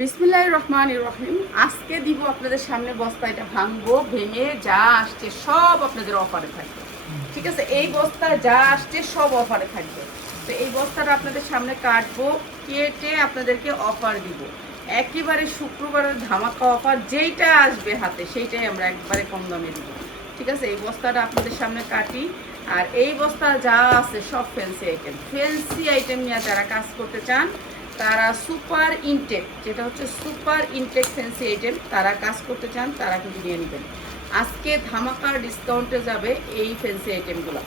বিসমিল্লাহির রহমানির রহিম। আজকে দিব আপনাদের সামনে বস্তা, এটা ভাঙবো, ভেঙে যা আসছে সব আপনাদের অফারে থাকবে। ঠিক আছে, এই বস্তা যা আসছে সব অফারে থাকবে। তো এই বস্তাটা আপনাদের সামনে কাটবো, কেটে আপনাদেরকে অফার দিব। একেবারে শুক্রবারের ধামাকা অফার, যেইটা আসবে হাতে সেইটাই আমরা একবারে কম দামে দিব। ঠিক আছে, এই বস্তাটা আপনাদের সামনে কাটি। আর এই বস্তা যা আছে সব ফ্যান্সি আইটেম নিয়ে যারা কাজ করতে চান, তারা সুপার ইনটেক, যেটা হচ্ছে সুপার ইনটেক ফ্যান্সি আইটেম, তারা কাজ করতে চান তারা কিন্তু নিয়ে নেবেন। আজকে ধামাকার ডিসকাউন্টে যাবে এই ফ্যান্সি আইটেমগুলো।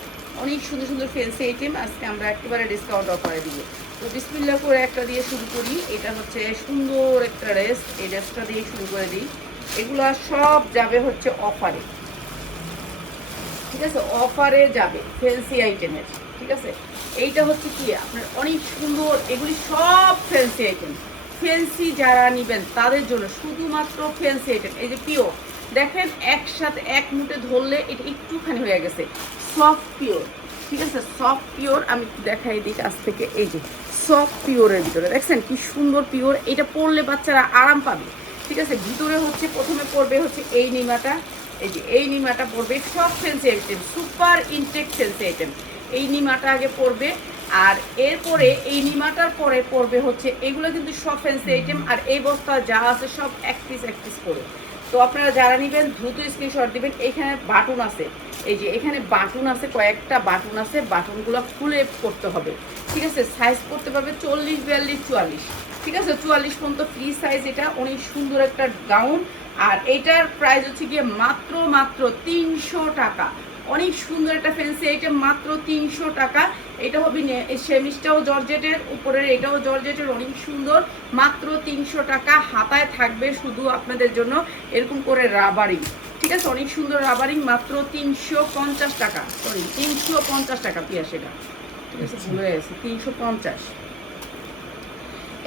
অনেক সুন্দর সুন্দর ফ্যান্সি আইটেম আজকে আমরা একেবারে ডিসকাউন্ট অফারে দিব। তো বিসমিল্লাহ করে একটা দিয়ে শুরু করি। এটা হচ্ছে সুন্দর একটা ড্রেস, এই ড্রেসটা দিয়ে শুরু করে দিই। এগুলা সব যাবে হচ্ছে অফারে। ঠিক আছে, অফারে যাবে ফ্যান্সি আইটেমের। ঠিক আছে, এইটা হচ্ছে কি আপনার অনেক সুন্দর, এগুলি সব ফ্যান্সি আইটেম। ফ্যান্সি যারা নেবেন তাদের জন্য শুধুমাত্র ফ্যান্সি আইটেম। এই যে পিওর, দেখেন একসাথে এক মুঠে ধরলে এটা একটুখানি হয়ে গেছে, সফট পিওর। ঠিক আছে, সফট পিওর আমি দেখাই দিই কাছ থেকে। এই যে সফট পিওরের ভিতরে দেখছেন কি সুন্দর পিওর, এটা পরলে বাচ্চারা আরাম পাবে। ঠিক আছে, ভিতরে হচ্ছে প্রথমে পড়বে হচ্ছে এই নিমাটা, এই যে এই নিমাটা পড়বে, সব fancy item, super intake fancy item. এই নিমাটা আগে পড়বে, আর এরপরে এই নিমাটার পরে পড়বে হচ্ছে এগুলো কিন্তু সব ফ্যান্সি আইটেম। আর এই বস্তা যা আছে সব এক পিস করে। তো আপনারা যারা নেবেন দ্রুত স্ক্রিনশট দিবেন। এখানে বাটন আছে, এই যে এখানে বাটন আছে, কয়েকটা বাটন আছে, বাটনগুলো খুলে করতে হবে। ঠিক আছে, সাইজ করতে পারবে 40, 42, 44। ঠিক আছে, 44 পর্যন্ত ফ্রি সাইজ। এটা অনেক সুন্দর একটা গাউন, আর এটার প্রাইস হচ্ছে গিয়ে মাত্র 300 টাকা। অনেক সুন্দর একটা ফ্যান্সি আইটেম, মাত্র 300 টাকা। এটা হবে সেমিসটাও জর্জেটের, উপরের এটাও জর্জেটের, অনেক সুন্দর, মাত্র 300 টাকা। হাতায় থাকবে শুধু আপনাদের জন্য এরকম করে রাবারিং। ঠিক আছে, অনেক সুন্দর রাবারিং, মাত্র 350 টাকা, সরি 350 টাকা পিয়া সেটা। ঠিক আছে, ভুলে গেছে, 350।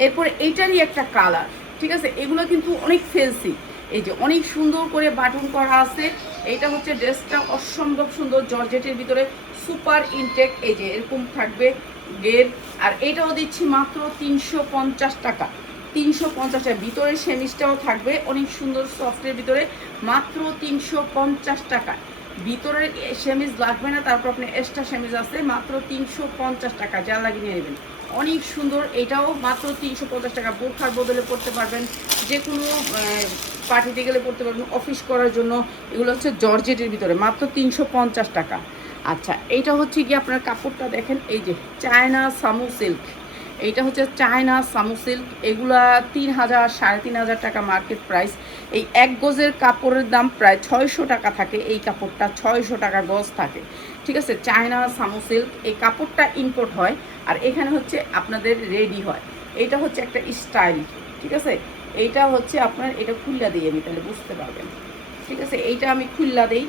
এরপর এইটারই একটা কালার। ঠিক আছে, এগুলো কিন্তু অনেক ফ্যান্সি, এই যে অনেক সুন্দর করে বাটন করা আছে। এইটা হচ্ছে ড্রেসটা অসম্ভব সুন্দর, জর্জেটের ভিতরে সুপার ইনটেক, এই যে এরকম থাকবে গের। আর এটাও দিচ্ছি মাত্র 350 টাকা। 350 টাকা, ভিতরে সেমিসটাও থাকবে অনেক সুন্দর সফটের ভিতরে, মাত্র 350 টাকা। ভিতরের সেমিজ লাগবে না, তারপর আপনি এক্সট্রা সেমিজ আছে, মাত্র 350 টাকা, যা লাগিয়ে নেবেন। অনেক সুন্দর, এটাও মাত্র 350 টাকা। বোরখার বদলে পড়তে পারবেন, যে কোনো পার্টিতে গেলে পড়তে পারবেন, অফিস করার জন্য। এগুলো হচ্ছে জর্জেটের ভিতরে, মাত্র 350 টাকা। আচ্ছা, এইটা হচ্ছে কি আপনার কাপড়টা দেখেন, এই যে চায়না সামু সিল্ক, এইটা হচ্ছে চায়না সামু সিল্ক। এগুলা 3000, 3500 টাকা মার্কেট প্রাইস। এই এক গজের কাপড়ের দাম প্রায় 600 টাকা থাকে। এই কাপড়টা 600 টাকা গজ থাকে। ঠিক আছে, চায়না সামু সিল্ক, এই কাপড়টা ইম্পোর্ট হয়, আর এখানে হচ্ছে আপনাদের রেডি হয়। এইটা হচ্ছে একটা স্টাইল। ঠিক আছে, এইটা হচ্ছে আপনার, এটা খুল্লা দিই আমি, তাহলে বুঝতে পারবেন। ঠিক আছে, এইটা আমি খুল্লা দিই,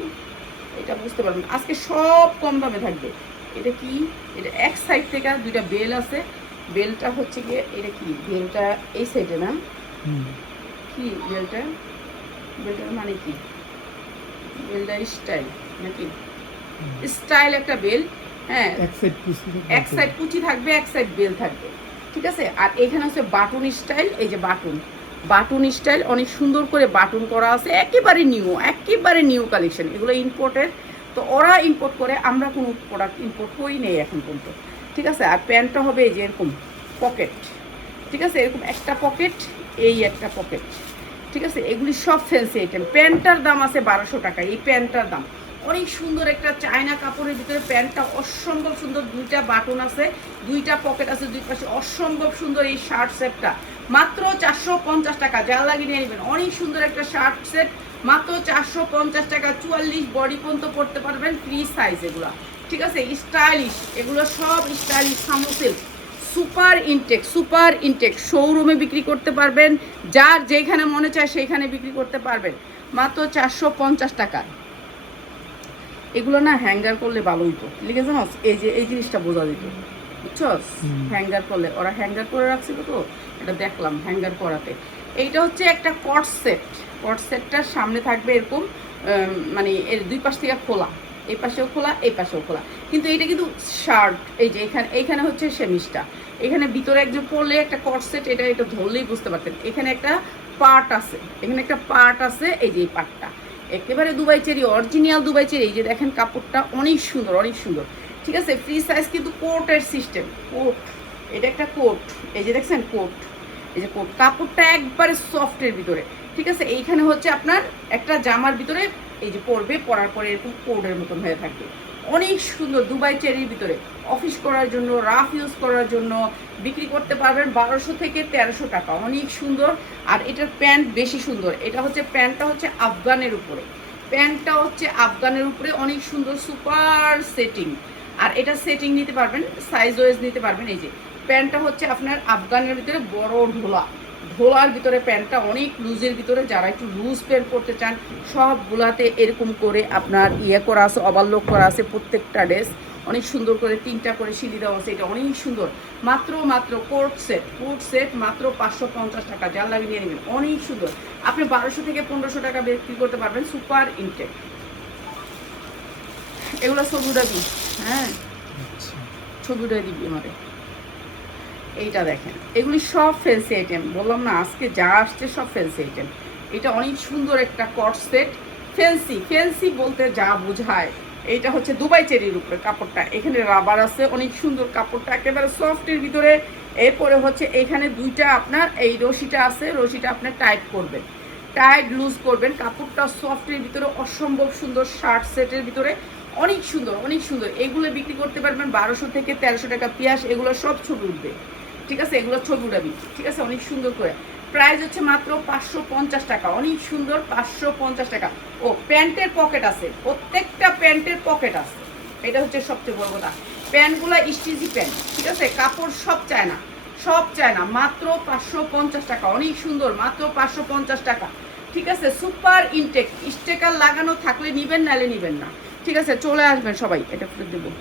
এটা বুঝতে পারবেন। আজকে সব কম দামে থাকবে। এটা কি, এটা এক সাইড থেকে দুইটা বেল আছে। বেলটা হচ্ছে গিয়ে, এটা কি বেলটা এই সাইডে না, কি বেলটা, বেলটার মানে কি, বেলটা স্টাইল নাকি, স্টাইল একটা বেল। হ্যাঁ, এক সাইড কুচি থাকবে, এক সাইড বেল থাকবে। ঠিক আছে, আর এখানে হচ্ছে বাটন স্টাইল, এই যে বাটন স্টাইল, অনেক সুন্দর করে বাটন করা আছে, একেবারে নিউ কালেকশন। এগুলো ইম্পোর্টের, তো ওরা ইম্পোর্ট করে, আমরা কোনো প্রোডাক্ট ইম্পোর্ট করি নেই এখন পর্যন্ত। ঠিক আছে, আর প্যান্টটা হবে এই যে এরকম পকেট। ঠিক আছে, এরকম একটা পকেট, এই একটা পকেট। ঠিক আছে, এগুলি সব ফ্যান্সি আইটেম। প্যান্টটার দাম আছে 1200 টাকা। এই প্যান্টটার দাম অনেক সুন্দর, একটা চায়না কাপড়ের ভিতরে প্যান্টটা অসম্ভব সুন্দর, দুইটা বাটন আছে, দুইটা পকেট আছে দুই পাশে, অসম্ভব সুন্দর। এই শার্ট সেটটা মাত্র 450 টাকা, যা লাগিয়ে নিয়ে নেবেন। অনেক সুন্দর একটা শার্ট সেট, মাত্র 450 টাকা। 44 বডি পর্যন্ত পড়তে পারবেন, ফ্রি সাইজ এগুলো। ঠিক আছে, স্টাইলিশ, এগুলো সব স্টাইলিশ সামু সিল্ক, সুপার ইনটেক শোরুমে বিক্রি করতে পারবেন, যার যেখানে মনে চায় সেইখানে বিক্রি করতে পারবেন, মাত্র 450 টাকা। এগুলো না হ্যাঙ্গার করলে ভালো হইতো, লিখেছে না, এই যে এই জিনিসটা বোঝা যেত, বুঝছো, হ্যাঙ্গার করলে। ওরা হ্যাঙ্গার করে রাখছিল, তো এটা দেখলাম হ্যাঙ্গার করাতে। এইটা হচ্ছে একটা কট সেট। কট সেটটার সামনে থাকবে এরকম, মানে এর দুই পাশ থেকে খোলা, এই পাশেও খোলা, এই পাশেও খোলা, কিন্তু এটা কিন্তু শার্ট। এই যে এইখানে হচ্ছে সেমিসটা, এখানে ভিতরে একজন পরলে একটা কটসেট, এটা এটা ধরলেই বুঝতে পারতেন। এখানে একটা পার্ট আছে, এখানে একটা পার্ট আছে, এই যে এই পার্টটা একেবারে Dubai cherry, original Dubai cherry. এই যে দেখেন কাপড়টা অনেক সুন্দর, অনেক সুন্দর। ঠিক আছে, ফ্রি সাইজ কিন্তু কোটের সিস্টেম, কোট, এটা একটা কোট, এই যে দেখছেন কোট, এই যে কোট, কাপড়টা একবারে সফটের ভিতরে। ঠিক আছে, এইখানে হচ্ছে আপনার একটা জামার ভিতরে এই যে পরবে, পরার পরে এরকম কোটের মতন হয়ে থাকবে, অনেক সুন্দর দুবাই চেরির ভিতরে। অফিস করার জন্য, রাফ ইউজ করার জন্য বিক্রি করতে পারবেন 1200 থেকে 1300 টাকা, অনেক সুন্দর। আর এটার প্যান্ট বেশি সুন্দর, এটা হচ্ছে প্যান্টটা হচ্ছে আফগানের উপরে, প্যান্টটা হচ্ছে আফগানের উপরে, অনেক সুন্দর সুপার সেটিং। আর এটা সেটিং নিতে পারবেন, সাইজ ওয়াইজ নিতে পারবেন। এই যে প্যান্টটা হচ্ছে আপনার আফগানের ভিতরে বড় ঢোলা, ঢোলার ভিতরে প্যান্টটা অনেক লুজের ভিতরে, যারা একটু লুজ প্যান্ট পরতে চান সবগুলাতে এরকম করে আপনার ইয়ে করা আছে, ওভারলক করা আছে। প্রত্যেকটা ড্রেস অনেক সুন্দর করে 3টা করে সিলি দেওয়া আছে, এটা অনেক সুন্দর। মাত্র কোট সেট মাত্র 550 টাকা, যার লাগে নিয়ে নেবেন, অনেক সুন্দর। আপনি 1200 থেকে 1500 টাকা বিক্রি করতে পারবেন। সুপার ইনটেক, এগুলো ছবিটা দিই, হ্যাঁ ছবিটা দিবি আমাদের। এইটা দেখেন, এগুলি সব ফ্যান্সি আইটেম, বললাম না আজকে যা আসছে সব ফ্যান্সি আইটেম। এটা অনেক সুন্দর একটা কট সেট, ফ্যান্সি, ফ্যান্সি বলতে যা বোঝায়, এইটা হচ্ছে দুবাই চেরির উপরে কাপড়টা, এখানে রাবার আছে, অনেক সুন্দর কাপড়টা, একেবারে সফটের ভিতরে। এরপরে হচ্ছে এখানে দুইটা আপনার এই রশিটা আছে, রশিটা আপনার টাইট করবেন, টাইট লুজ করবেন। কাপড়টা সফটের ভিতরে অসম্ভব সুন্দর, শার্ট সেটের ভিতরে অনেক সুন্দর, অনেক সুন্দর। এগুলো বিক্রি করতে পারবেন 1200 থেকে 1300 টাকা পিয়াস, এগুলো সব ছবি উঠবে। ঠিক আছে, এগুলো ছবি উঠাবি। ঠিক আছে, অনেক সুন্দর করে প্রাইস হচ্ছে মাত্র 550 টাকা, অনেক সুন্দর 550 টাকা। ও প্যান্টের পকেট আছে, প্রত্যেকটা প্যান্টের পকেট আছে, এটা হচ্ছে সবচেয়ে বড় কথা। প্যান্টগুলো স্টিচি প্যান্ট, ঠিক আছে, কাপড় সব চায় না, সব চায় না, মাত্র 550 টাকা, অনেক সুন্দর, মাত্র 550 টাকা। ঠিক আছে, সুপার ইনটেক, স্টিকার লাগানো থাকলে নিবেন, নাহলে নিবেন না। ঠিক আছে, চলে আসবেন সবাই, এটা ফেরত দেবো।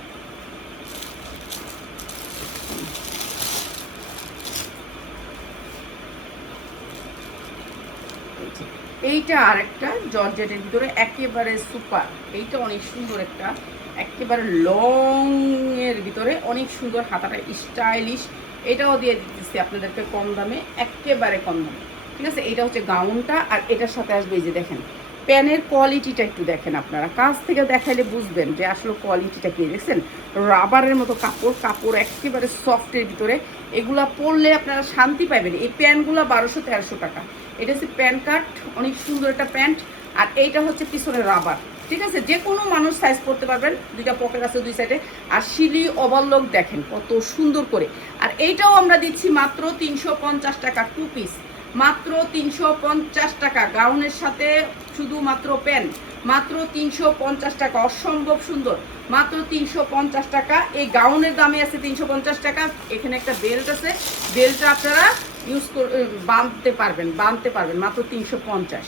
এইটা আরেকটা জর্জেটের ভিতরে একেবারে সুপার, এইটা অনেক সুন্দর একটা, একেবারে লং এর ভিতরে অনেক সুন্দর, হাতাটা স্টাইলিশ। এটাও দিয়ে দিতেছি আপনাদেরকে কম দামে, একেবারে কম দামে। ঠিক আছে, এটা হচ্ছে গাউনটা, আর এটার সাথে আসবে এই যে দেখেন প্যানের কোয়ালিটিটা একটু দেখেন, আপনারা কাছ থেকে দেখাইলে বুঝবেন যে আসলে কোয়ালিটিটা কি। দেখছেন রাবারের মতো কাপড়, কাপড় একেবারে সফটের ভিতরে, এগুলা পরলে আপনারা শান্তি পাবেন। এই প্যান্টগুলো 1200-1300 টাকা। এটা হচ্ছে প্যান্ট কাট, অনেক সুন্দর একটা প্যান্ট। আর এইটা হচ্ছে পিছনে রাবার। ঠিক আছে, যে কোনো মানুষ সাইজ করতে পারবেন, দুইটা পকেট আছে দুই সাইডে। আর শিলি ওভারলক দেখেন কত সুন্দর করে। আর এইটাও আমরা দিচ্ছি মাত্র 350 টাকা, 2 পিস, মাত্র 350 টাকা। গাউনের সাথে শুধুমাত্র প্যান্ট, মাত্র 350 টাকা, অসম্ভব সুন্দর, মাত্র 350 টাকা। এই গাউনের দামে আছে 350 টাকা। এখানে একটা বেল্ট আছে, বেল্টটা আপনারা ইউজ বাঁধতে পারবেন মাত্র 350।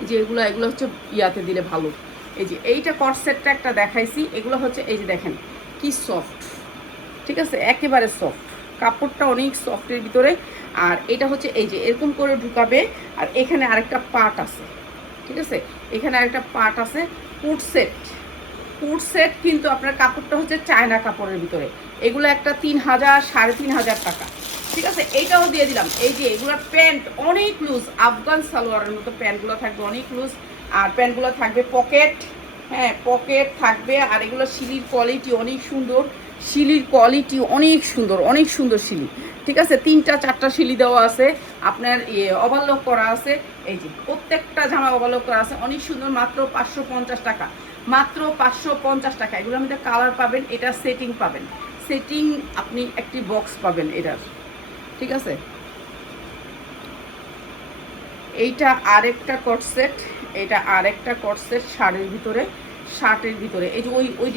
এই যে এগুলো হচ্ছে ইয়াতে দিলে ভালো। এই যে এইটা কটসেটটা একটা দেখাইছি, এগুলো হচ্ছে এই যে দেখেন কি সফট, ঠিক আছে, একেবারে সফট, কাপড়টা অনেক সফটের ভিতরে। আর এটা হচ্ছে এই যে এরকম করে ঢুকাবে, আর এখানে আরেকটা পার্ট আছে, ঠিক আছে, এখানে আরেকটা পার্ট আছে। কুট সেট কিন্তু আপনার কাপড়টা হচ্ছে চায়না কাপড়ের ভিতরে, এগুলো একটা 3000 3500 টাকা। ঠিক আছে, এইটাও দিয়ে দিলাম। এই যে এগুলোর প্যান্ট অনেক লুজ, আফগান সালোয়ারের মতো প্যান্টগুলো থাকবে অনেক লুজ। আর প্যান্টগুলো থাকবে পকেট, হ্যাঁ পকেট থাকবে। আর এগুলো শিলির কোয়ালিটি অনেক সুন্দর, শিলির কোয়ালিটি অনেক সুন্দর, অনেক সুন্দর শিলি। ঠিক আছে, 3-4টা শিলি দেওয়া আছে, আপনার ওভারলক করা আছে। এই যে প্রত্যেকটা জামা ওভারলক করা আছে, অনেক সুন্দর, মাত্র 550 টাকা, মাত্র 550 টাকা। এগুলোর মধ্যে কালার পাবেন, এটা সেটিং পাবেন, সেটিং আপনি একটি বক্স পাবেন এটার। ঠিক আছে, এইটা আরেকটা কটসেট, এটা আরেকটা কটসেট শার্টের ভিতরে। এই যে ওই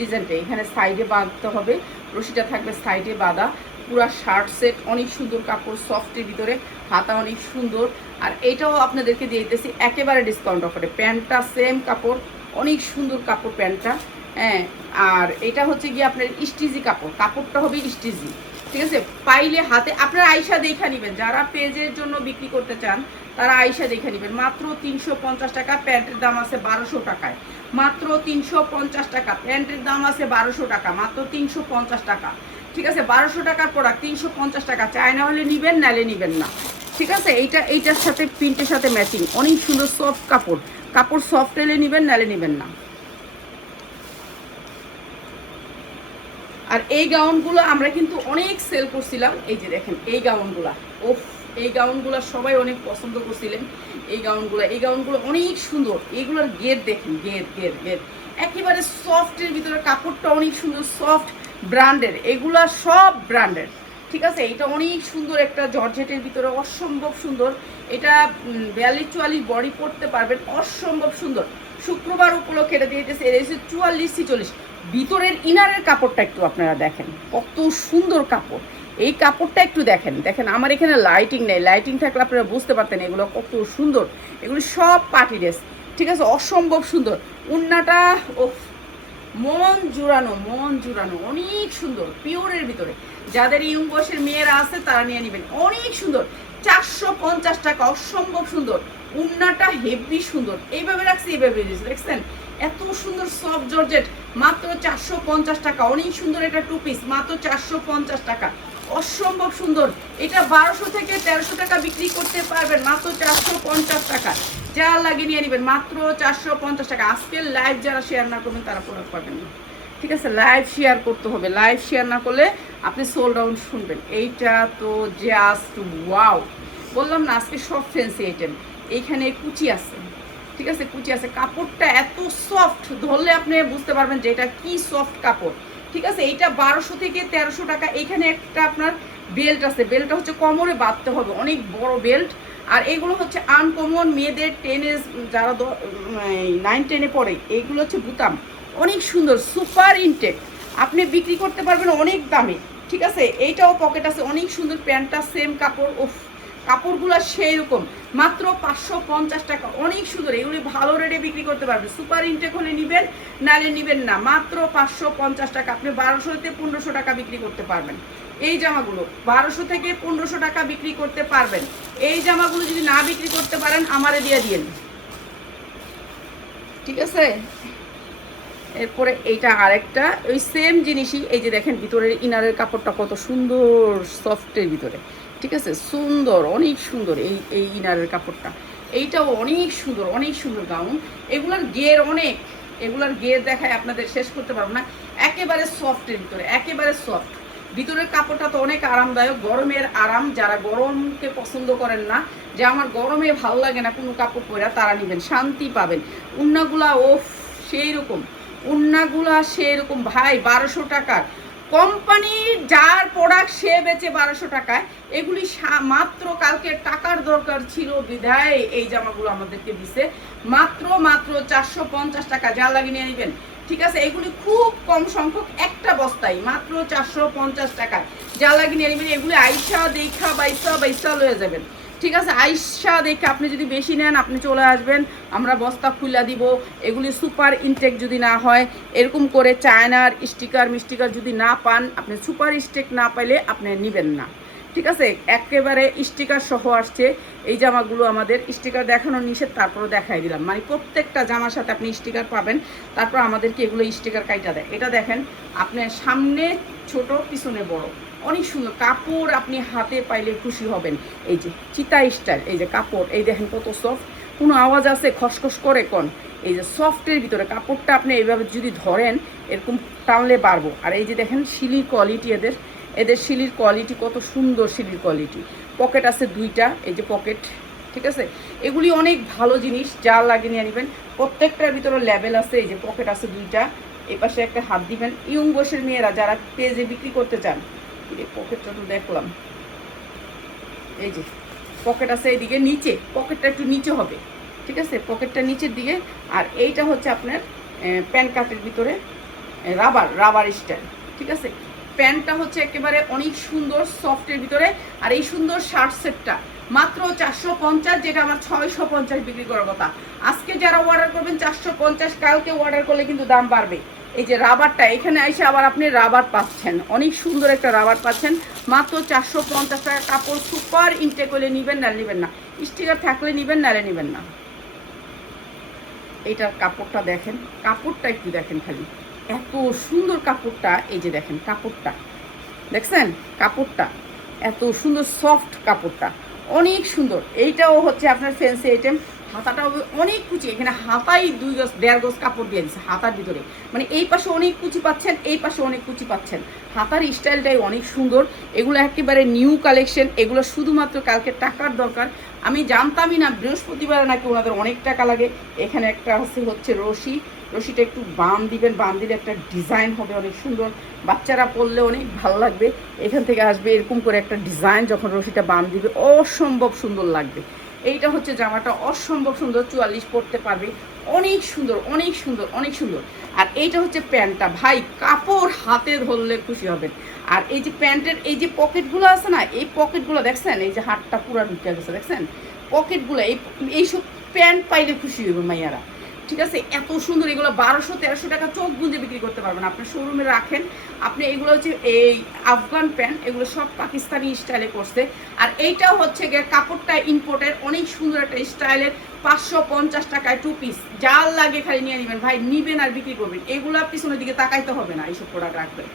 ডিজাইনটাই এখানে সাইডে বাঁধতে হবে, রশিটা থাকবে সাইডে বাঁধা। পুরা শার্ট সেট, অনেক সুন্দর কাপড়, সফটের ভিতরে, হাতা অনেক সুন্দর। আর এইটাও আপনাদেরকে দিয়ে দিতেছি একেবারে ডিসকাউন্ট অফারে। প্যান্টটা সেম কাপড়, অনেক সুন্দর কাপড় প্যান্টটা, হ্যাঁ। আর এটা হচ্ছে গিয়ে আপনার স্টিজি কাপড়, কাপড়টা হবে স্টিজি। ঠিক আছে, পাইলে হাতে আপনারা আইসা দেখা নেবেন, যারা পেজের জন্য বিক্রি করতে চান তারা আইসা দেখে নেবেন। মাত্র 350 টাকা, প্যান্টের দাম আছে 1200 টাকায়, মাত্র 350 টাকা। প্যান্টের দাম আছে 1200 টাকা, মাত্র 350 টাকা। ঠিক আছে 1200 টাকার প্রোডাক্ট 350 টাকা, চায়না হলে নিবেন নালে নিবেন না। ঠিক আছে এইটার সাথে প্রিন্টের সাথে ম্যাচিং, অনেক সুন্দর সফট কাপড়, কাপড় সফট হলে নিবেন নালে নিবেন না। আর এই গাউনগুলো আমরা কিন্তু অনেক সেল করছিলাম, এই যে দেখেন এই গাউনগুলা, ওফ এই গাউনগুলো সবাই অনেক পছন্দ করছিলেন। এই গাউনগুলো অনেক সুন্দর, এইগুলোর গেট দেখেন, গেট একেবারে সফটের ভিতরে, কাপড়টা অনেক সুন্দর সফট ব্র্যান্ডের, এগুলা সব ব্র্যান্ডের। ঠিক আছে এটা অনেক সুন্দর একটা জর্জেটের ভিতরে, অসম্ভব সুন্দর। এটা 42-44 বডি পরতে পারবেন, অসম্ভব সুন্দর। শুক্রবার উপলক্ষে এটা দিয়ে দিয়েছে, এটা হচ্ছে 44-46। ভিতরের ইনারের কাপড়টা একটু আপনারা দেখেন, কত সুন্দর কাপড়। এই কাপড়টা একটু দেখেন, আমার এখানে লাইটিং নেই, লাইটিং থাকলে আপনারা বুঝতে পারতেন এগুলো কত সুন্দর। এগুলো সব পার্টি ড্রেস, ঠিক আছে অসম্ভব সুন্দর। উন্নাটা ও মন জুড়ানো অনেক সুন্দর, পিওরের ভিতরে। যাদের ইয়ং বয়সের মেয়েরা আছে তারা নিয়ে নেবেন, অনেক সুন্দর। 450 টাকা, অসম্ভব সুন্দর। উন্নাটা হেভি সুন্দর, এইভাবে রাখছি, এইভাবে দেখছেন এত সুন্দর সফট জর্জেট, মাত্র 450 টাকা। অনেক সুন্দর এটা 2 পিস, মাত্র 450 টাকা, অসম্ভব সুন্দর। এটা 1200 থেকে 1300 টাকা বিক্রি করতে পারবেন, মাত্র 450 টাকা। যা লাগে নিয়ে নেবেন, মাত্র 450 টাকা। আজকের লাইভ যারা শেয়ার না করবেন তারা প্রোডাক্ট পাবেন না। ঠিক আছে লাইভ শেয়ার করতে হবে, লাইভ শেয়ার না করলে আপনি সোল ডাউন শুনবেন। এইটা তো জাস্ট ওয়াও, বললাম না আজকে সব ফ্যান্সি আইটেম। এইখানে কুচি আছে, ঠিক আছে কুচি আছে, কাপড়টা এত সফট, ধরলে আপনি বুঝতে পারবেন যে এটা কি সফট কাপড়। ঠিক আছে এইটা 1200 থেকে 1300 টাকা। এইখানে একটা আপনার বেল্ট আছে, বেল্টটা হচ্ছে কোমরে বাঁধতে হবে, অনেক বড় বেল্ট। আর এগুলো হচ্ছে আনকমন, মেয়েদের 10 যারা 9-10 পড়ে, এইগুলো হচ্ছে বুতাম, অনেক সুন্দর সুপার ইনটেক, আপনি বিক্রি করতে পারবেন অনেক দামে। ঠিক আছে এইটাও পকেট আছে, অনেক সুন্দর। প্যান্টটা সেম কাপড়, ও কাপড়গুলো সেই রকম, মাত্র 550 টাকা, অনেক সুন্দর। এগুলি ভালো রেটে বিক্রি করতে পারবেন, সুপার ইনটেক হলে নিবেন নালে নিবেন না। মাত্র 550 টাকা, আপনি 1200 থেকে 1500 টাকা বিক্রি করতে পারবেন। এই জামাগুলো 1200 থেকে 1500 টাকা বিক্রি করতে পারবেন। এই জামাগুলো যদি না বিক্রি করতে পারেন আমারে দিয়ে দিয়েন, ঠিক আছে। এরপরে এইটা আরেকটা ওই সেম জিনিসই, এই যে দেখেন ভিতরের ইনারের কাপড়টা কত সুন্দর সফটের ভিতরে, ঠিক আছে সুন্দর, অনেক সুন্দর। এই ইনারের কাপড়টা, এইটাও অনেক সুন্দর গাউন। এগুলার গের অনেক, এগুলার গের দেখায় আপনাদের শেষ করতে পারবো না। একেবারে সফটের ভিতরে, একেবারে সফট। ভিতরের কাপড়টা তো অনেক আরামদায়ক, গরমের আরাম। যারা গরমকে পছন্দ করেন না, যে আমার গরমে ভালো লাগে না কোনো কাপড় পরা, তারা নেবেন, শান্তি পাবেন। উন্নাগুলা ও সেই রকম, উন্নাগুলা সেরকম ভাই 1200 টাকার। কোম্পানির যার প্রোডাক্ট সে বেচে 1200 টাকায়, এগুলি মাত্র কালকে টাকার দরকার ছিল বিধায় এই জামাগুলো আমাদেরকে দিছে, মাত্র 450 টাকা। যা লাগে নিয়ে নেবেন, ঠিক আছে। এগুলি খুব কম সংখ্যক, একটা বস্তায় মাত্র 450 টাকা। যা লাগে নিয়ে নেবেন। এগুলি আইসা দেখা বাইসা লয়ে যাবেন, ঠিক আছে। আইসা দেখে আপনি যদি বেশি নেন আপনি চলে আসবেন, আমরা বস্তা খুলে দিব। এগুলি সুপার ইনটেক যদি না হয়, এরকম করে চায়নার স্টিকার মিস্টিকার যদি না পান, আপনি সুপার স্টেক না পাইলে আপনি নেবেন না, ঠিক আছে। একেবারে স্টিকার সহ আসছে এই জামাগুলো। আমাদের স্টিকার দেখানো নিষেধ, তারপরে দেখাই দিলাম, মানে প্রত্যেকটা জামার সাথে আপনি স্টিকার পাবেন। তারপর আমাদেরকে এগুলো স্টিকার কাইটা দেয়। এটা দেখেন আপনার সামনে ছোট পিছনে বড়, অনেক সুন্দর কাপড়, আপনি হাতে পাইলে খুশি হবেন। এই যে চিতা স্টাইল, এই যে কাপড়, এই দেখেন কত সফট, কোনো আওয়াজ আছে খসখস করে কোন, এই যে সফটের ভিতরে কাপড়টা আপনি এইভাবে যদি ধরেন এরকম টানলে বাড়বো। আর এই যে দেখেন শিলির কোয়ালিটি, এদের শিলির কোয়ালিটি কত সুন্দর, শিলির কোয়ালিটি। পকেট আছে 2টা, এই যে পকেট, ঠিক আছে। এগুলি অনেক ভালো জিনিস, যা লাগে নিয়ে নেবেন। প্রত্যেকটার ভিতরে লেবেল আছে, এই যে পকেট আছে 2টা, এই পাশে একটা হাত দিবেন। ইয়ং বয়সের মেয়েরা যারা পেজে বিক্রি করতে চান, এই পকেটটা তো দেখলাম, এই যে পকেট আছে এইদিকে, নিচে পকেটটা একটু নিচে হবে, ঠিক আছে পকেটটা নিচের দিকে। আর এইটা হচ্ছে আপনার প্যান্ট কাটের ভিতরে রাবার স্টাইল, ঠিক আছে। প্যান্টটা হচ্ছে একেবারে অনেক সুন্দর সফটের ভিতরে। আর এই সুন্দর শার্ট সেটটা মাত্র 450, যেটা আমার 650 বিক্রি করার কথা। আজকে যারা অর্ডার করবেন 450, কালকে অর্ডার করলে কিন্তু দাম বাড়বে। এই যে রাবারটা, এখানে এসে আবার আপনি রাবার পাচ্ছেন, অনেক সুন্দর একটা রাবার পাচ্ছেন, মাত্র 450 টাকা। কাপড় সুপার ইনটেক হলে নেবেন না নেবেন না, স্টিকার থাকলে নেবেন নালে নেবেন না। এইটার কাপড়টা দেখেন, কাপড়টা একটু দেখেন খালি, এত সুন্দর কাপড়টা। এই যে দেখেন কাপড়টা, দেখছেন কাপড়টা এত সুন্দর, সফট কাপড়টা অনেক সুন্দর। এইটাও হচ্ছে আপনার ফ্যান্সি আইটেম। হাতাটাও অনেক কুচি, এখানে হাতাই 2 গজ 1.5 গজ কাপড় দিয়ে দিচ্ছে হাতার ভিতরে, মানে এই পাশে অনেক কুচি পাচ্ছেন, এই পাশে অনেক কুচি পাচ্ছেন। হাতার স্টাইলটাই অনেক সুন্দর। এগুলো একেবারে নিউ কালেকশন, এগুলো শুধুমাত্র কালকে টাকার দরকার। আমি জানতামই না বৃহস্পতিবার নাকি ওনাদের অনেক টাকা লাগে। এখানে একটা হচ্ছে রশিটা একটু বাম দিবেন, বাম দিলে একটা ডিজাইন হবে অনেক সুন্দর, বাচ্চারা পরলে অনেক ভালো লাগবে। এখান থেকে আসবে এরকম করে একটা ডিজাইন, যখন রশিটা বাম দিবে অসম্ভব সুন্দর লাগবে। এইটা হচ্ছে জামাটা অসম্ভব সুন্দর, 44 পরতে পারবে, অনেক সুন্দর অনেক সুন্দর অনেক সুন্দর। আর এইটা হচ্ছে প্যান্টটা, ভাই কাপড় হাতে ধরলে খুশি হবেন। আর এই যে প্যান্টের এই যে পকেটগুলো আছে না, এই পকেটগুলো দেখছেন, এই যে হাতটা পুরো ঢুকে গেছে দেখছেন পকেটগুলো, এইসব প্যান্ট পাইলে খুশি হইবে মাইয়ারা। ঠিক আছে, এত সুন্দর। এগুলো 1200-1300 টাকা চোখ বুঝে বিক্রি করতে পারবেন, আপনার শোরুমে রাখেন আপনি। এগুলো হচ্ছে এই আফগান প্যান্ট, এগুলো সব পাকিস্তানি স্টাইলে করছে। আর এইটাও হচ্ছে গিয়ে কাপড়টা ইম্পোর্টের, অনেক সুন্দর একটা স্টাইলের, 550 টাকায় 2 পিস। যার লাগে খালি নিয়ে নেবেন ভাই, নিবেন আর বিক্রি করবেন। এগুলো পিছনের দিকে তাকাইতে হবে না, এইসব প্রোডাক্ট রাখবেন।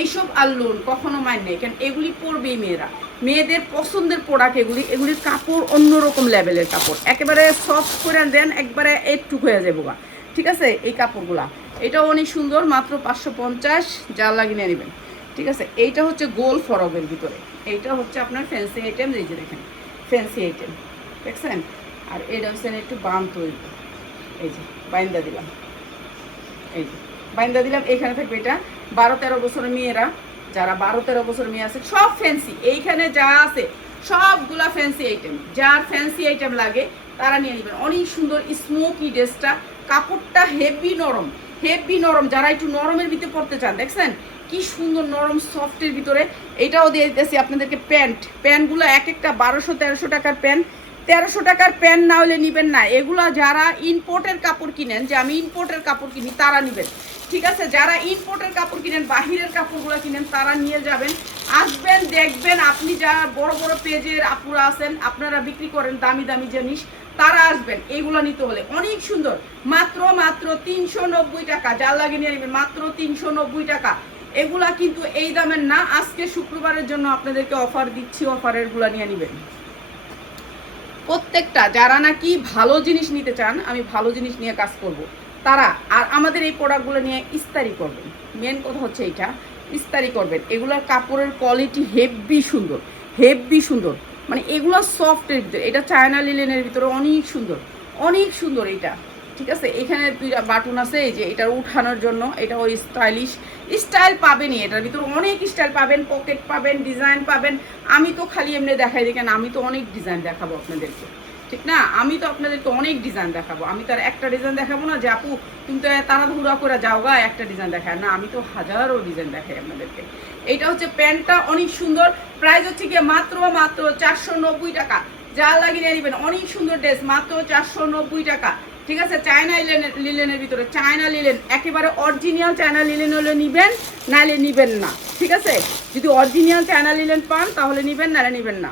এইসব আর লোন কখনো মাইন নেই, কারণ এগুলি পরবেই মেয়েরা, মেয়েদের পছন্দের প্রোডাক্ট এগুলি। এগুলির কাপড় অন্যরকম লেভেলের কাপড়, একেবারে সফট করে দেন, একবারে একটুক হয়ে যাবো গা। ঠিক আছে, এই কাপড়গুলা এটাও অনেক সুন্দর, মাত্র 550, যার লাগিয়ে নিয়ে নেবেন। ঠিক আছে, এইটা হচ্ছে গোল ফরকের ভিতরে, এইটা হচ্ছে আপনার ফ্যান্সি আইটেম। এই যে দেখেন ফ্যান্সি আইটেম দেখছেন। আর এটা হচ্ছে একটু বাম তৈরি, এই যে বাইন্দা দিলাম, এই যে বাইন্দা দিলাম। এখানে থাকবে এটা 12-13 বছরের মেয়েরা, যারা 12-13 বছর মেয়ে আছে সব ফ্যান্সি, এইখানে যা আছে সবগুলা ফ্যান্সি আইটেম। যার ফ্যান্সি আইটেম লাগে তারা নিয়ে নেবেন। অনেক সুন্দর স্মোকি ড্রেসটা, কাপড়টা হেভি নরম, হেভি নরম। যারা একটু নরমের ভিতরে পড়তে চান, দেখছেন কি সুন্দর নরম সফটের ভিতরে। এটাও দিয়ে দিতেছি আপনাদেরকে প্যান্টগুলো এক একটা 1200-1300 টাকার প্যান্ট। 1300 টাকার প্যান্ট না হলে নিবেন না। এগুলো যারা ইম্পোর্টের কাপড় কিনেন, যে আমি ইম্পোর্টের কাপড় কিনি, তারা নেবেন। ঠিক আছে, যারা ইম্পোর্টের কাপড় কিনেন, বাহিরের কাপড়গুলো কিনেন, তারা নিয়ে যাবেন, আসবেন দেখবেন। আপনি যারা বড় বড় পেজের আপুরা আছেন, আপনারা বিক্রি করেন দামি দামি জিনিস, তারা আসবেন এইগুলো নিতে হলে। অনেক সুন্দর, মাত্র 390 টাকা, যার লাগে নিয়ে নেবেন, মাত্র 390 টাকা। এগুলা কিন্তু এই দামের না, আজকে শুক্রবারের জন্য আপনাদেরকে অফার দিচ্ছি, অফারেরগুলো নিয়ে নেবেন প্রত্যেকটা। যারা নাকি ভালো জিনিস নিতে চান, আমি ভালো জিনিস নিয়ে কাজ করব, তারা আর আমাদের এই প্রোডাক্টগুলো নিয়ে ইস্তারি করবেন। মেন কথা হচ্ছে এইটা, ইস্তারি করবেন। এগুলোর কাপড়ের কোয়ালিটি হেভি সুন্দর, হেভি সুন্দর, মানে এগুলো সফটের ভিতরে। এটা চায়না লিলেনের ভিতরে অনেক সুন্দর, অনেক সুন্দর এইটা। ঠিক আছে, এখানে 2টা বাটন আছে, এই যে এটা উঠানোর জন্য, এটা ওই স্টাইলিশ স্টাইল পাবেনই। এটার ভিতরে অনেক স্টাইল পাবেন, পকেট পাবেন, ডিজাইন পাবেন। আমি তো খালি এমনি দেখাই দেখেন, আমি তো অনেক ডিজাইন দেখাবো আপনাদেরকে, ঠিক না? আমি তো আপনাদেরকে অনেক ডিজাইন দেখাবো। আমি তো আর একটা ডিজাইন দেখাবো না যে আপু তুমি তো তাড়াহুড়া করে যাও গা একটা ডিজাইন দেখায় না, আমি তো হাজারো ডিজাইন দেখাই আপনাদেরকে। এইটা হচ্ছে প্যান্টটা অনেক সুন্দর, প্রাইস হচ্ছে গিয়ে মাত্র 490 টাকা। যা লাগিয়ে নেবেন, অনেক সুন্দর ড্রেস, মাত্র 490 টাকা। ঠিক আছে, চায়না লিলেনের ভিতরে, চায়না লিলেন, একেবারে অরিজিনাল চায়না লিলেন হলে নিবেন, নাহলে নিবেন না। ঠিক আছে, যদি অরিজিনাল চায়না লিলেন পান তাহলে নিবেন, নাহলে নিবেন না।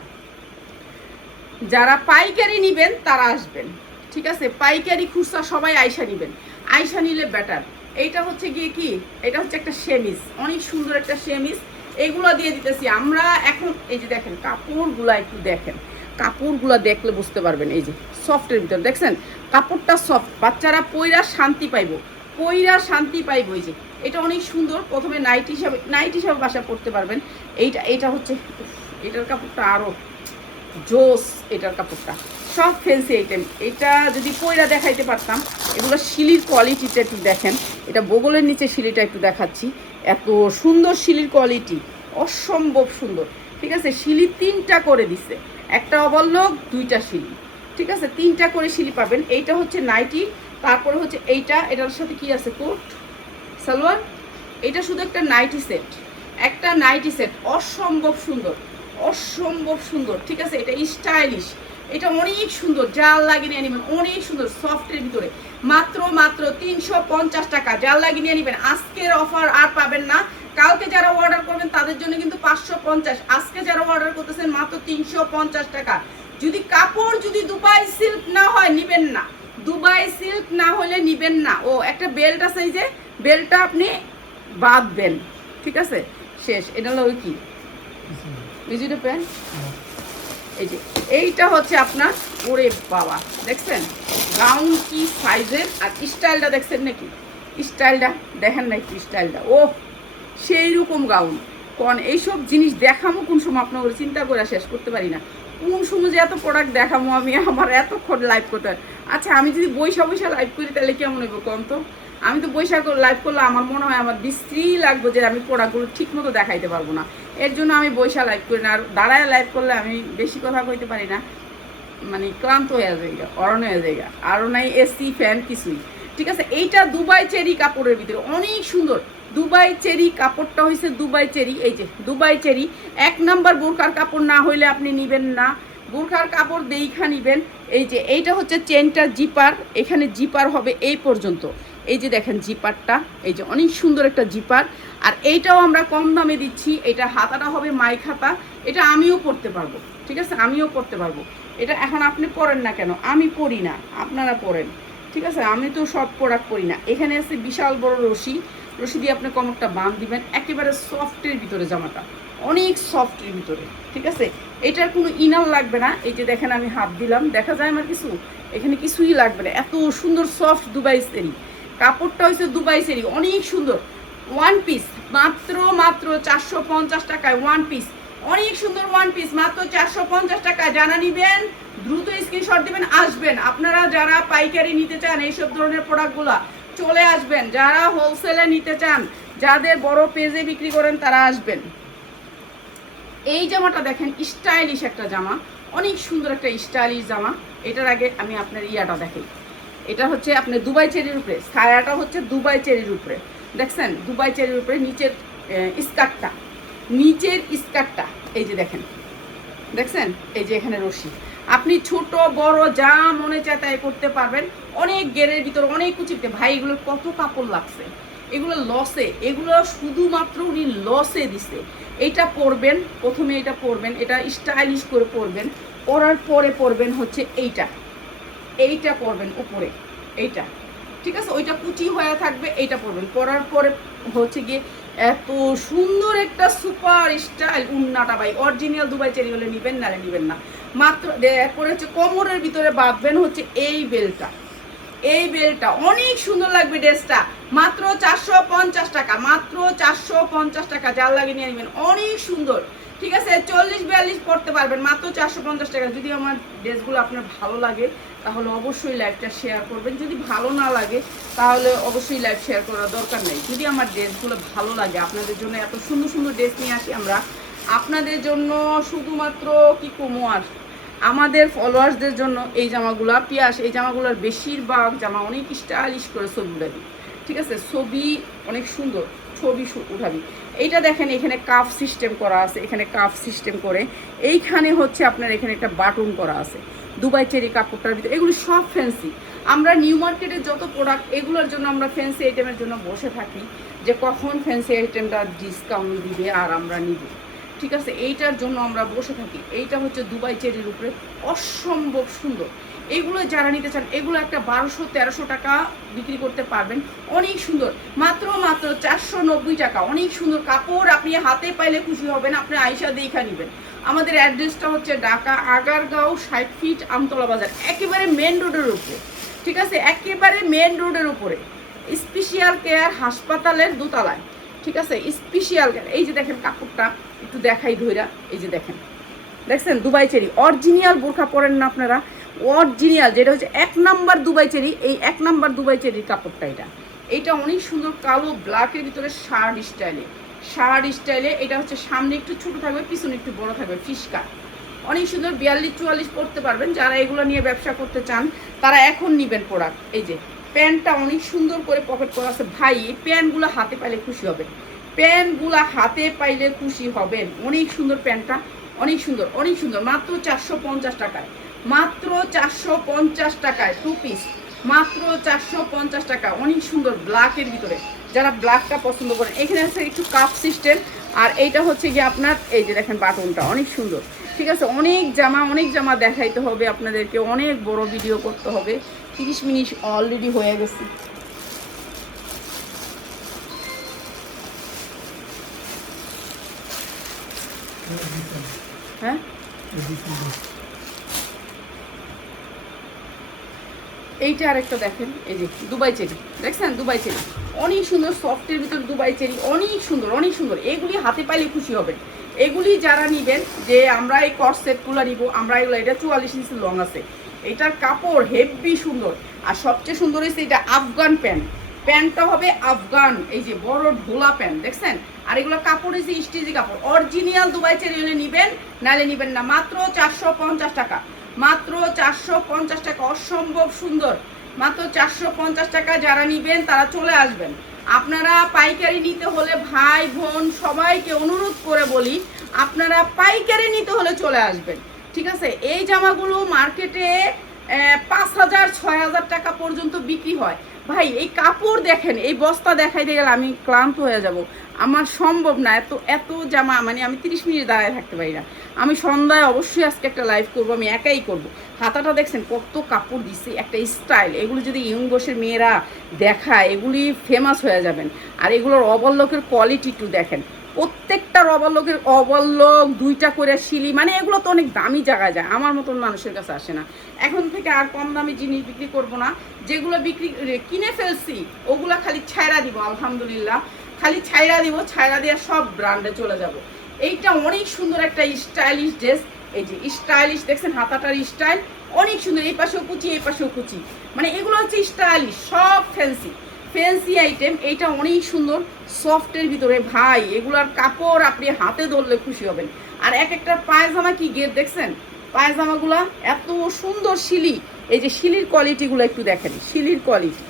যারা পাইকারি নিবেন তারা আসবেন। ঠিক আছে, পাইকারি খুচরা সবাই আয়সা নিবেন, আয়সা নিলে বেটার। এইটা হচ্ছে গিয়ে কি, এটা হচ্ছে একটা সেমিজ, অনেক সুন্দর একটা সেমিজ। এগুলো দিয়ে দিতেছি আমরা এখন। এই যে দেখেন কাপড়গুলো, একটু দেখেন কাপড়গুলো, দেখলে বুঝতে পারবেন। এই যে সফটের ভিতরে দেখছেন কাপড়টা সফট, বাচ্চারা পইরা শান্তি পাইবো, পইরা শান্তি পাইবো। এই যে এটা অনেক সুন্দর। প্রথমে নাইট হিসাবে বাসা পড়তে পারবেন। এইটা হচ্ছে, এটার কাপড়টা আরও জোস, এটার কাপড়টা সব ফ্যান্সি আইটেম। এটা যদি পয়রা দেখাইতে পারতাম। এগুলো শিলির কোয়ালিটিটা একটু দেখেন, এটা বগলের নিচে শিলিটা একটু দেখাচ্ছি, এত সুন্দর শিলির কোয়ালিটি, অসম্ভব সুন্দর। ঠিক আছে, শিলি 3টা করে দিছে, একটা অবল্লক 2টা শিলি। ঠিক আছে, 3টা করে শিলি পাবেন। এইটা হচ্ছে নাইটি, তারপরে হচ্ছে এটার সাথে কি আছে, কোট সালোয়ার। এটা শুধু একটা নাইটি সেট, একটা নাইটি সেট, অসম্ভব সুন্দর, অসম্ভব সুন্দর। ঠিক আছে, এটা স্টাইলিশ, এটা অনেক সুন্দর, জাল লাগিয়ে নিয়ে নেবেন, অনেক সুন্দর সফটের ভিতরে, মাত্র 350 টাকা। জাল লাগিয়ে নিয়ে নেবেন, আজকের অফার আর পাবেন না। কালকে যারা অর্ডার করবেন তাদের জন্য কিন্তু 550, আজকে যারা অর্ডার করতেছেন মাত্র 350 টাকা। যদি কাপড় যদি দুবাই সিল্ক না হয় নিবেন না, দুবাই সিল্ক না হলে নিবেন না। ও একটা বেল্ট আছে, এই যে বেল্টটা আপনি বাঁধবেন, ঠিক আছে, শেষ। এটা হলো কি ভিজিটো প্যান্ট, এই যে এইটা হচ্ছে আপনার, ওরে বাবা দেখছেন গাউন কি সাইজের, আর স্টাইলটা দেখছেন নাকি, স্টাইলটা দেখেন না একটু স্টাইলটা, ও সেই রকম গাউন। কোন এইসব জিনিস দেখামো কোন সময় আপনার চিন্তা করে শেষ করতে পারি না, কোন সময় যে এত প্রোডাক্ট দেখামো আমি, আমার এতক্ষণ লাইভ করতে হয়। আচ্ছা আমি যদি বৈশা লাইভ করি তাহলে কেমন হইব কম তো, আমি তো বৈশাখ লাইভ করলে আমার মনে হয় আমার বিশ্রী লাগবে যে আমি প্রোডাক্টগুলো ঠিক মতো দেখাইতে পারবো না, এর জন্য আমি বৈশাখ লাইভ করি না। আর দাঁড়ায় লাইভ করলে আমি বেশি কথা কইতে পারি না, মানে ক্লান্ত হয়ে যায়, অরণ হয়ে যায়, আরও নাই এসি ফ্যান কিছুই। ঠিক আছে, এইটা দুবাই চেরি কাপড়ের ভিতরে অনেক সুন্দর, দুবাই চেরি কাপড়টা হয়েছে দুবাই চেরি, এই যে দুবাই চেরি 1 নাম্বার বোরকার কাপড় না হইলে আপনি নিবেন না, বোরকার কাপড় দেইখা নিবেন। এই যে এইটা হচ্ছে চেনটা জিপার, এখানে জিপার হবে এই পর্যন্ত, এই যে দেখেন জিপারটা, এই যে অনেক সুন্দর একটা জিপার। আর এইটাও আমরা কম দামে দিচ্ছি, এটা হাতাটা হবে মাইক হাতা, এটা আমিও পরতে পারবো, ঠিক আছে আমিও পরতে পারবো। এটা এখন আপনি পরেন না কেন, আমি পরি না, আপনারা পরেন, ঠিক আছে, আমি তো সব প্রোডাক্ট পরি না। এখানে আছে বিশাল বড় রশি, রশি দিয়ে আপনি কমরটা বাঁধ দিবেন, একেবারে সফটের ভিতরে জামাটা, অনেক সফটের ভিতরে, ঠিক আছে। এটার কোনো ইনার লাগবে না, এই যে দেখেন আমি হাত দিলাম, দেখা যায় আমার কিছু, এখানে কিছুই লাগবে না, এত সুন্দর সফট দুবাই চেরি কাপড়টা হয়েছে, দুবাই চেরি অনেক সুন্দর। ওয়ান পিস মাত্র 450 টাকায় ওয়ান পিস, অনেক সুন্দর ওয়ান পিস মাত্র 450 টাকায়। জানা নিবেন দ্রুত স্ক্রিনশট দিবেন, আসবেন আপনারা যারা পাইকারি নিতে চান এইসব ধরনের প্রোডাক্টগুলা চলে আসবেন, যারা হোলসেলে নিতে চান, যাদের বড় পেজে বিক্রি করেন তারা আসবেন। এই জামাটা দেখেন স্টাইলিশ একটা জামা, অনেক সুন্দর একটা স্টাইলিশ জামা। এটার আগে আমি আপনার ইয়াটা দেখাই, এটা হচ্ছে আপনার দুবাই চেরির উপরে, ছায়াটা হচ্ছে দুবাই চেরির উপরে, দেখছেন দুবাই চেরির উপরে নিচের স্কার্টটা, নিচের স্কার্টটা এই যে দেখেন, দেখছেন এই যে এখানে রশি, আপনি ছোট বড় যা মনে চায় তাই করতে পারবেন। অনেক গেরের ভিতর অনেক কুচিতে, ভাই এগুলোর কত কাপড় লাগছে, এগুলো লসে, এগুলো শুধুমাত্র উনি লসে দিছে। এইটা পরবেন, প্রথমে এটা পরবেন, এটা স্টাইলিশ করে পরবেন, পরার পরে পরবেন হচ্ছে এইটা, এইটা পরবেন উপরে এইটা, ঠিক আছে, ওইটা কুচি হয়ে থাকবে, এইটা পরবেন, পরার পরে হচ্ছে গিয়ে এত সুন্দর একটা সুপার স্টাইল উন্নাটা, ভাই অরিজিনাল দুবাই চেরি হলে নিবেন, নালে নিবেন না। মাত্র এরপরে হচ্ছে কোমরের ভিতরে বাঁধবেন হচ্ছে এই বেলটা, এই বেলটা অনেক সুন্দর লাগবে ড্রেসটা, মাত্র 450 টাকা, মাত্র 450 টাকা, যার লাগে নিয়ে নেবেন, অনেক সুন্দর, ঠিক আছে 40-42 পড়তে পারবেন মাত্র 450 টাকা। যদি আমার ড্রেসগুলো আপনার ভালো লাগে তাহলে অবশ্যই লাইভটা শেয়ার করবেন, যদি ভালো না লাগে তাহলে অবশ্যই লাইভ শেয়ার করার দরকার নেই। যদি আমার ড্রেসগুলো ভালো লাগে, আপনাদের জন্য এত সুন্দর সুন্দর ড্রেস নিয়ে আসি আমরা আপনাদের জন্য, শুধুমাত্র কি কমো আর আমাদের ফলোয়ার্সদের জন্য এই জামাগুলো পিয়াস, এই জামাগুলোর বেশিরভাগ জামা অনেক স্টাইলিশ করে ছবি উঠাবি, ঠিক আছে, ছবি অনেক সুন্দর ছবি উঠাবি। এইটা দেখেন এখানে কাফ সিস্টেম করা আছে, এখানে কাফ সিস্টেম করে এইখানে হচ্ছে আপনার এখানে একটা বাটন করা আছে, দুবাই চেরি কাপড়টার ভিতরে, এগুলো সব ফ্যান্সি। আমরা নিউ মার্কেটের যত প্রোডাক্ট এগুলোর জন্য আমরা ফ্যান্সি আইটেমের জন্য বসে থাকি যে কখন ফ্যান্সি আইটেমটা ডিসকাউন্ট দিবে আর আমরা নিব, ঠিক আছে, এইটার জন্য আমরা বসে থাকি। এইটা হচ্ছে দুবাই চেরির উপরে অসম্ভব সুন্দর, এগুলো যারা নিতে চান এগুলো একটা 1200-1300 টাকা বিক্রি করতে পারবেন, অনেক সুন্দর, মাত্র 490 টাকা, অনেক সুন্দর কাপড়, আপনি হাতে পাইলে খুশি হবেন, আপনি আয়সা দেখা নেবেন। আমাদের অ্যাড্রেসটা হচ্ছে ঢাকা আগারগাঁও 60 ফিট আমতলা বাজার, একেবারে মেন রোডের উপরে, ঠিক আছে, একেবারে মেন রোডের উপরে, স্পেশাল কেয়ার হাসপাতালের দোতলায়, ঠিক আছে, স্পেশাল কেয়ার। এই যে দেখেন কাপড়টা একটু দেখাই ধইরা, এই যে দেখেন, দেখছেন দুবাই চেরি অরিজিনাল বোরখা পরেন না আপনারা, অরিজিনাল যেটা হচ্ছে 1 নাম্বার দুবাই চেরি, এই 1 নাম্বার দুবাই চেরির কাপড়টা, এইটা অনেক সুন্দর কালো ব্ল্যাকের ভিতরে শার্ট স্টাইলে, শার্ট স্টাইলে, এটা হচ্ছে সামনে একটু ছোট থাকবে, পিছনে একটু বড় থাকবে, ফিসকা, অনেক সুন্দর 42-44 পরতে পারবেন। যারা এগুলো নিয়ে ব্যবসা করতে চান তারা এখন নিবেন প্রোডাক্ট। এই যে প্যান্টটা অনেক সুন্দর করে পকেট করা আছে, ভাই এই প্যান্টগুলো হাতে পাইলে খুশি হবেন, প্যান্টগুলো হাতে পাইলে খুশি হবেন, অনেক সুন্দর প্যান্টটা, অনেক সুন্দর, অনেক সুন্দর, মাত্র 450 টাকায়, মাত্র 450 টাকায় 2 পিস, মাত্র 450 টাকা, অনেক সুন্দর ব্ল্যাকের ভিতরে, যারা ব্ল্যাকটা পছন্দ করেন। এখানে আছে একটু কাপ সিস্টেম, আর এইটা হচ্ছে গিয়ে আপনার এই যে দেখেন বাটনটা অনেক সুন্দর, ঠিক আছে, অনেক জামা দেখাইতে হবে আপনাদেরকে, অনেক বড় ভিডিও করতে হবে, 30 মিনিট অলরেডি হয়ে গেছে। হ্যাঁ এইটা আরেকটা দেখেন, এই যে দুবাই চেরি দেখছেন, দুবাই চেরি অনেক সুন্দর, সফটের ভিতর দুবাই চেরি অনেক সুন্দর, অনেক সুন্দর। এগুলি হাতে পাইলে খুশি হবেন। এগুলি যারা নিবেন যে আমরা এই কট সেটগুলো নিব, আমরা এগুলো, এটা 44 ইঞ্চি লং আছে, এটার কাপড় হেভি সুন্দর। আর সবচেয়ে সুন্দর হয়েছে এটা আফগান প্যান্ট, প্যান্টটা হবে আফগান, এই যে বড় ঢোলা প্যান্ট দেখছেন। আর এগুলো কাপড় হয়েছে স্টিজি কাপড়, অরিজিনাল দুবাই চেরি হলে নিবেন, নাহলে নিবেন না। মাত্র 450 টাকা, মাত্র 450 টাকা, অসম্ভব সুন্দর, মাত্র 450 টাকা। যারা নিবেন তারা চলে আসবেন। আপনারা পাইকারি নিতে হলে ভাই বোন সবাইকে অনুরোধ করে বলি, আপনারা পাইকারি নিতে হলে চলে আসবেন, ঠিক আছে। এই জামাগুলো মার্কেটে 5,000 6,000 টাকা পর্যন্ত বিক্রি হয়। ভাই এই কাপড় দেখেন, এই বস্তা দেখাইতে গেলে আমি ক্লান্ত হয়ে যাব, আমার সম্ভব না। এত এত জামা, মানে আমি 30 মিনিট দাঁড়ায় থাকতে পারি না। আমি সন্ধ্যায় অবশ্যই আজকে একটা লাইভ করব, আমি একাই করব। হাতাটা দেখছেন কত কাপড় দিচ্ছে, একটা স্টাইল। এগুলো যদি ইয়ং বয়সের মেয়েরা দেখায়, এগুলি ফেমাস হয়ে যাবেন। আর এগুলোর ওভারলকের কোয়ালিটি একটু দেখেন, প্রত্যেকটার ওভারলক 2টা করে শিলি, মানে এগুলো তো অনেক দামি জায়গায় যায়, আমার মতন মানুষের কাছে আসে না। এখন থেকে আর কম দামি জিনিস বিক্রি করব না, যেগুলো বিক্রি কিনে ফেলছি ওগুলো খালি ছাইরা দিব, আলহামদুলিল্লাহ খালি ছাইরা দিব, ছাইরা দিয়ে সব ব্র্যান্ডে চলে যাব। এইটা অনেক সুন্দর একটা স্টাইলিশ ড্রেস, এই যে স্টাইলিশ দেখছেন, হাতাটার স্টাইল অনেক সুন্দর, এই পাশেও কুচি এই পাশেও কুচি, মানে এগুলো হচ্ছে স্টাইলিশ, সব ফ্যান্সি ফ্যান্সি আইটেম। এইটা অনেক সুন্দর সফটের ভিতরে, ভাই এগুলার কাপড় আপনি হাতে ধরলে খুশি হবেন। আর এক একটা পায়জামা কি গেট দেখছেন, পায়জামাগুলা এত সুন্দর শিলি, এই যে শিলির কোয়ালিটিগুলো একটু দেখেন, শিলির কোয়ালিটি,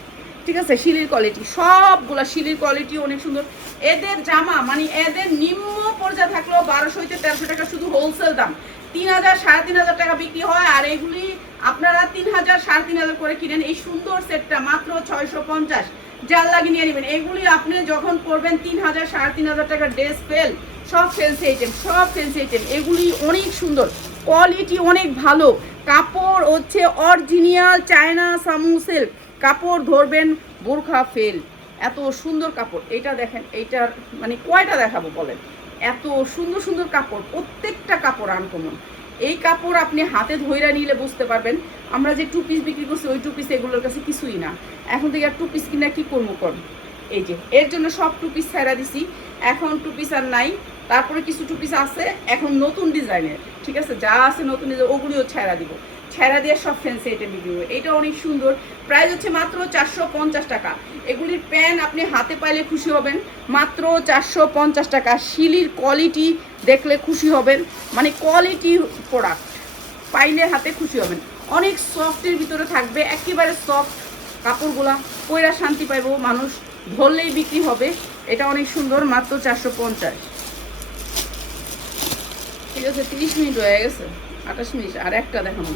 ঠিক আছে, শিলির কোয়ালিটি সবগুলা শিলির কোয়ালিটি অনেক সুন্দর। এদের জামা মানে এদের নিম্ন পর্যায়ে থাকলেও 1200 থেকে 1300 টাকা শুধু হোলসেল দাম, 3,000 3,500 টাকা বিক্রি হয়। আর এগুলি আপনারা 3,000 3,500 করে কিনেন। এই সুন্দর সেটটা মাত্র 650, যার লাগে নিয়ে নেবেন। এগুলি আপনি যখন করবেন 3,000 3,500 টাকা ড্রেস ফেল, সব ফ্যান্সি আইটেম, সব ফ্যান্সি আইটেম। এগুলি অনেক সুন্দর, কোয়ালিটি অনেক ভালো, কাপড় হচ্ছে অরিজিনাল চায়না সামু সিল্ক, কাপড় ধরবেন বোরখা ফেল, এত সুন্দর কাপড়। এটা দেখেন, এইটার মানে কয়টা দেখাবো বলেন, এত সুন্দর সুন্দর কাপড়, প্রত্যেকটা কাপড় আনকমন। এই কাপড় আপনি হাতে ধইরা নিলে বুঝতে পারবেন। আমরা যে 2 পিস বিক্রি করছি ওই 2 পিস এগুলোর কাছে কিছুই না। এখন থেকে আর 2 পিস কিনা কি করবো কর, এই যে এর জন্য সব 2 পিস ছাড়া দিছি, এখন 2 পিস আর নাই। তারপরে কিছু 2 পিস আছে এখন নতুন ডিজাইনের, ঠিক আছে, যা আছে নতুন ডিজাইন ওগুলিও ছাড়া দিব, ছেড়া দিয়ে সব ফ্যান্সি আইটেম বিক্রি করবে। এটা অনেক সুন্দর, প্রাইস হচ্ছে মাত্র 450 টাকা। এগুলির প্যান্ট আপনি হাতে পাইলে খুশি হবেন, মাত্র 450 টাকা। শিলির কোয়ালিটি দেখলে খুশি হবেন, মানে কোয়ালিটি প্রোডাক্ট পাইলে হাতে খুশি হবেন। অনেক সফটের ভিতরে থাকবে, একেবারে সফট কাপড়গুলা, পয়রা শান্তি পাইব, মানুষ ধরলেই বিক্রি হবে। এটা অনেক সুন্দর, মাত্র 450। ঠিক আছে, 30 মিনিট হয়ে গেছে, 28 মিনিট, আর একটা দেখানো।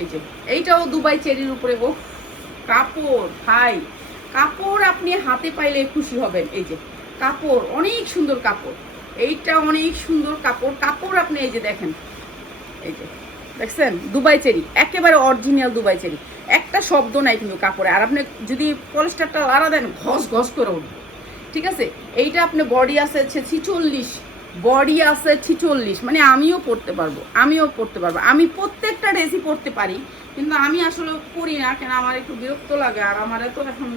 এই যে এইটাও দুবাই চেরির উপরে, ও কাপড় ভাই, কাপড় আপনি হাতে পাইলে খুশি হবেন। এই যে কাপড় অনেক সুন্দর কাপড়, এইটা অনেক সুন্দর কাপড়, কাপড় আপনি এই যে দেখেন, এই যে দেখছেন দুবাই চেরি, একেবারে অরিজিনাল দুবাই চেরি, একটা শব্দ নাই কিন্তু কাপড়ে। আর আপনি যদি পলিস্টারটা লাড়া দেন ঘস ঘস করে উঠবে, ঠিক আছে। এইটা আপনি বডি আছে 46, বডি আছে 46, মানে আমিও পরতে পারবো, আমিও পরতে পারবো, আমি প্রত্যেকটা ড্রেসই পরতে পারি, কিন্তু আমি আসলে পরি না কেন, আমার একটু বিরক্ত লাগে। আর আমার তো এখন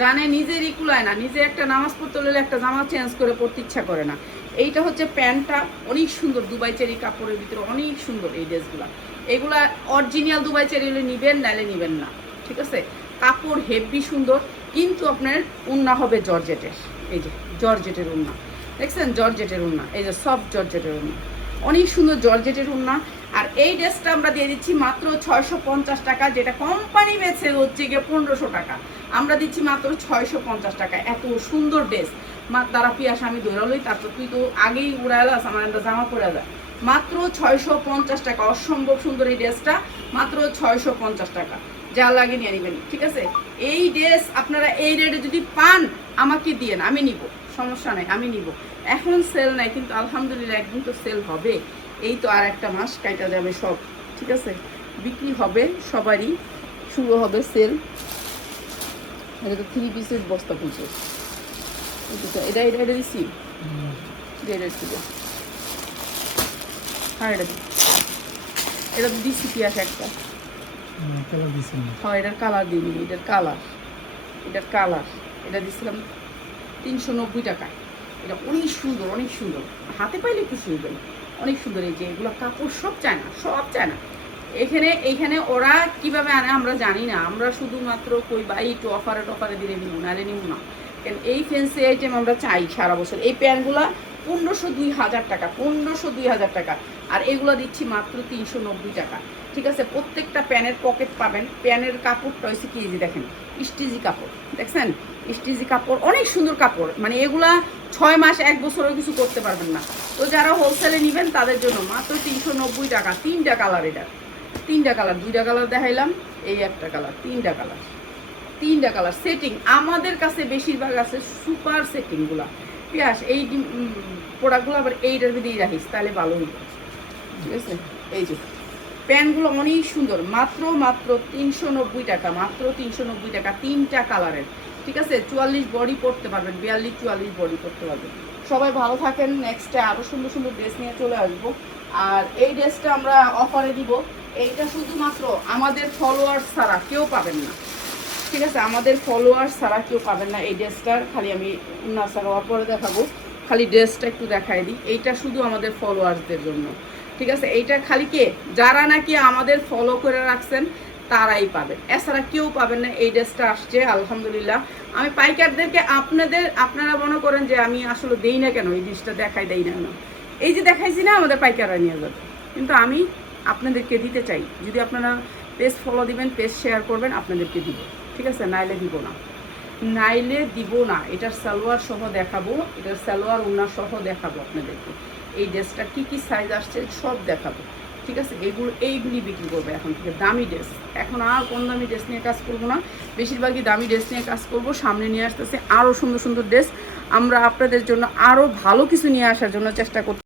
জানে নিজেরই কুলায় না, নিজে একটা নামাজ পড়তে হলে একটা জামা চেঞ্জ করে পড়তে ইচ্ছা করে না। এইটা হচ্ছে প্যান্টটা অনেক সুন্দর, দুবাই চেরি কাপড়ের ভিতরে অনেক সুন্দর এই ড্রেসগুলা। এগুলা অরিজিনাল দুবাই চেরি হলে নিবেন, নাইলে নিবেন না, ঠিক আছে। কাপড় হেভি সুন্দর, কিন্তু আপনার উন্না হবে জর্জেটের, এই যে জর্জেটের উন্না দেখছেন, জর্জেটের উন্না, এই যে সফট জর্জেটের উন্না, অনেক সুন্দর জর্জেটের উন্না। আর এই ড্রেসটা আমরা দিয়ে দিচ্ছি মাত্র 650 টাকা, যেটা কোম্পানি বেছে হচ্ছে গিয়ে 1500 টাকা, আমরা দিচ্ছি মাত্র 650 টাকা। এত সুন্দর ড্রেস, তারা পিয়াস আমি দৌড়ালোই, তারপর তুই তো আগেই উড়ালাস, আমার একটা জামা পরে যায়, মাত্র 650 টাকা। অসম্ভব সুন্দর এই ড্রেসটা, মাত্র 650 টাকা, যা লাগে নিয়ে নেবেন, ঠিক আছে। এই ড্রেস আপনারা এই রেটে যদি পান আমাকে দিয়েন, আমি নিব, সমস্যা নাই, আমি নিব। এখন সেল নাই, কিন্তু আলহামদুলিল্লাহ একদিন তো সেল হবে, এই তো আর একটা মাস কাটা যাবে সব, ঠিক আছে, বিক্রি হবে, সবারই শুরু হবে সেল। এটা তো 3 পিসের বস্তা খুলছে, এটা এটা এটা দিচ্ছি, এটা একটু দে। হ্যাঁ এটা দি, এটা তো দিচ্ছি পিয়াস একটা। হ্যাঁ এটার কালার দিইনি, এটার কালার, এটার কালার এটা দিচ্ছিলাম 390 টাকায়। এটা অনেক সুন্দর, অনেক সুন্দর, হাতে পাইলে একটু শুনবেন, অনেক সুন্দর। এই যে এগুলো কাপড় সব চায় না, সব চায় না। এইখানে ওরা কিভাবে আনে আমরা জানি না, আমরা শুধুমাত্র কই বা একটু অফারে টফারে দিলে নিব, নাহলে নিব না। কারণ এই ফ্যান্সি আইটেম আমরা চাই সারা বছর। এই প্যান্টগুলা 1500-2000 টাকা, 1500-2000 টাকা, আর এগুলো দিচ্ছি মাত্র 390 টাকা। ঠিক আছে, প্রত্যেকটা প্যানের পকেট পাবেন। প্যানের কাপড়টা হয়েছে কি, যে দেখেন স্টিজি কাপড়, দেখছেন স্টিজি কাপড়, অনেক সুন্দর কাপড়। মানে এগুলা 6 মাস 1 বছরও কিছু করতে পারবেন না। তো যারা হোলসেলে নেবেন তাদের জন্য মাত্র 390 টাকা। 3টা কালার, এটা 3টা কালার, 2টা কালার দেখাইলাম, এই একটা কালার, 3টা কালার, 3টা কালার সেটিং। আমাদের কাছে বেশিরভাগ আছে সুপার সেটিংগুলা। পিয়াস এই প্রোডাক্টগুলো আবার এইটার ভিতরেই রাখিস, তাহলে ভালো হইবে। ঠিক আছে, এই যে প্যান্টগুলো অনেক সুন্দর, মাত্র 390 টাকা, মাত্র 390 টাকা, 3টা কালারের। ঠিক আছে, 44 বডি পরতে পারবেন, 42-44 বডি পরতে পারবেন। সবাই ভালো থাকেন, নেক্সটে আরও সুন্দর সুন্দর ড্রেস নিয়ে চলে আসবো। আর এই ড্রেসটা আমরা অফারে দিব, এইটা শুধুমাত্র আমাদের ফলোয়ার্স ছাড়া কেউ পাবেন না। ঠিক আছে, আমাদের ফলোয়ার্স ছাড়া কেউ পাবেন না এই ড্রেসটার। খালি আমি নাসার পরে দেখাবো, খালি ড্রেসটা একটু দেখাই দিই। এইটা শুধু আমাদের ফলোয়ার্সদের জন্য। ঠিক আছে, এইটা খালি কে, যারা নাকি আমাদের ফলো করে রাখছেন তারাই পাবেন, এছাড়া কেউ পাবেন না। এই ড্রেসটা আসছে আলহামদুলিল্লাহ। আমি পাইকারদেরকে আপনারা মনে করেন যে আমি আসলে দেই না কেন, এই জিনিসটা দেখাই দেই না, এই যে দেখাইছি না, আমাদের পাইকাররা নিয়ে যাবে। কিন্তু আমি আপনাদেরকে দিতে চাই, যদি আপনারা পেজ ফলো দিবেন, পেজ শেয়ার করবেন, আপনাদেরকে দিব। ঠিক আছে, নাইলে দিব না, নাইলে দিব না। এটার সালোয়ার সহ দেখাবো, এটার সালোয়ার ওড়না সহ দেখাবো আপনাদেরকে। এই ড্রেসটা কী কী সাইজ আসছে সব দেখাবো। ঠিক আছে, এইগুলি বিক্রি করবো এখন থেকে, দামি ড্রেস। এখন আর কোন দামি ড্রেস নিয়ে কাজ করবো না, বেশিরভাগই দামি ড্রেস নিয়ে কাজ করব। সামনে নিয়ে আসতেছে আরও সুন্দর সুন্দর ড্রেস। আমরা আপনাদের জন্য আরও ভালো কিছু নিয়ে আসার জন্য চেষ্টা করছি।